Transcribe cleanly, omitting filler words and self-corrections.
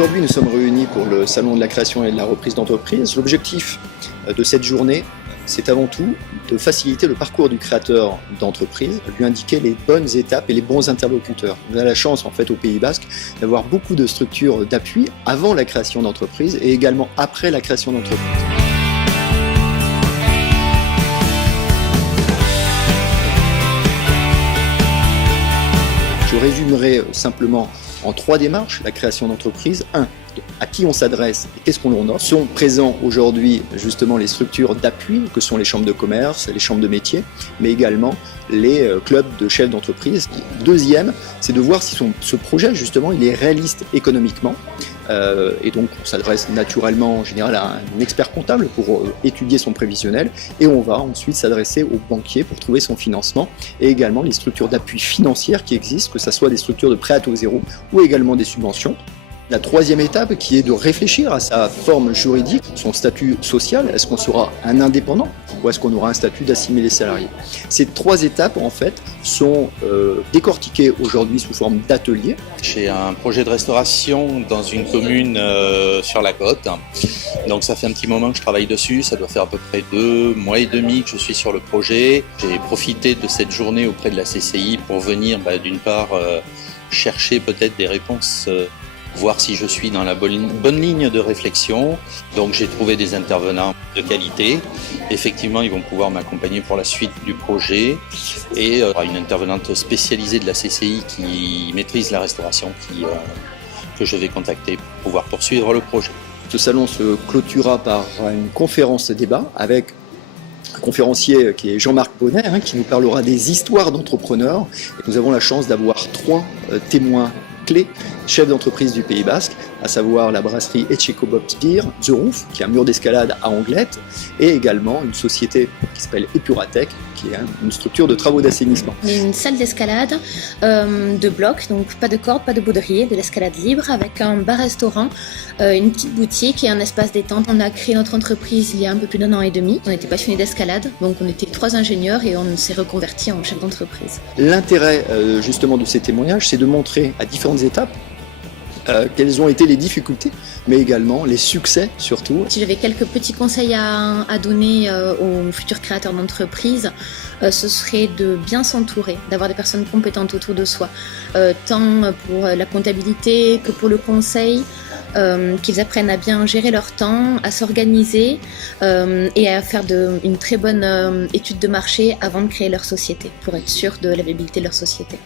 Aujourd'hui, nous sommes réunis pour le Salon de la création et de la reprise d'entreprise. L'objectif de cette journée, c'est avant tout de faciliter le parcours du créateur d'entreprise, de lui indiquer les bonnes étapes et les bons interlocuteurs. On a la chance, en fait, au Pays Basque, d'avoir beaucoup de structures d'appui avant la création d'entreprise et également après la création d'entreprise. Je résumerai simplement en 3 démarches la création d'entreprise. 1. À qui on s'adresse et qu'est-ce qu'on leur offre. Sont présents aujourd'hui justement les structures d'appui que sont les chambres de commerce, les chambres de métiers, mais également les clubs de chefs d'entreprise. Deuxième, c'est de voir si ce projet justement il est réaliste économiquement. Et donc on s'adresse naturellement en général à un expert comptable pour étudier son prévisionnel et on va ensuite s'adresser aux banquiers pour trouver son financement et également les structures d'appui financières qui existent, que ce soit des structures de prêt à taux zéro ou également des subventions. La troisième étape qui est de réfléchir à sa forme juridique, son statut social. Est-ce qu'on sera un indépendant ou est-ce qu'on aura un statut d'assimilé salarié? Ces 3 étapes en fait sont décortiquées aujourd'hui sous forme d'ateliers. J'ai un projet de restauration dans une commune sur la côte. Donc ça fait un petit moment que je travaille dessus, ça doit faire à peu près 2 mois et demi que je suis sur le projet. J'ai profité de cette journée auprès de la CCI pour venir d'une part chercher peut-être des réponses, voir si je suis dans la bonne ligne de réflexion. Donc j'ai trouvé des intervenants de qualité. Effectivement, ils vont pouvoir m'accompagner pour la suite du projet. Et une intervenante spécialisée de la CCI qui maîtrise la restauration que je vais contacter pour pouvoir poursuivre le projet. Ce salon se clôturera par une conférence débat avec un conférencier qui est Jean-Marc Bonnet, qui nous parlera des histoires d'entrepreneurs. Et nous avons la chance d'avoir 3 témoins clés, chefs d'entreprise du Pays Basque, à savoir la brasserie Etxeko Bobsbier, The Roof, qui est un mur d'escalade à Anglette, et également une société qui s'appelle Epuratech, qui est une structure de travaux d'assainissement. Une salle d'escalade de blocs, donc pas de corde, pas de baudrier, de l'escalade libre, avec un bar-restaurant, une petite boutique et un espace détente. On a créé notre entreprise il y a un peu plus d'1 an et demi. On était passionnés d'escalade, donc on était 3 ingénieurs et on s'est reconvertis en chef d'entreprise. L'intérêt justement de ces témoignages, c'est de montrer à différentes étapes quelles ont été les difficultés, mais également les succès surtout. Si j'avais quelques petits conseils à donner aux futurs créateurs d'entreprise, ce serait de bien s'entourer, d'avoir des personnes compétentes autour de soi, tant pour la comptabilité que pour le conseil, qu'ils apprennent à bien gérer leur temps, à s'organiser et à faire une très bonne étude de marché avant de créer leur société, pour être sûr de la viabilité de leur société.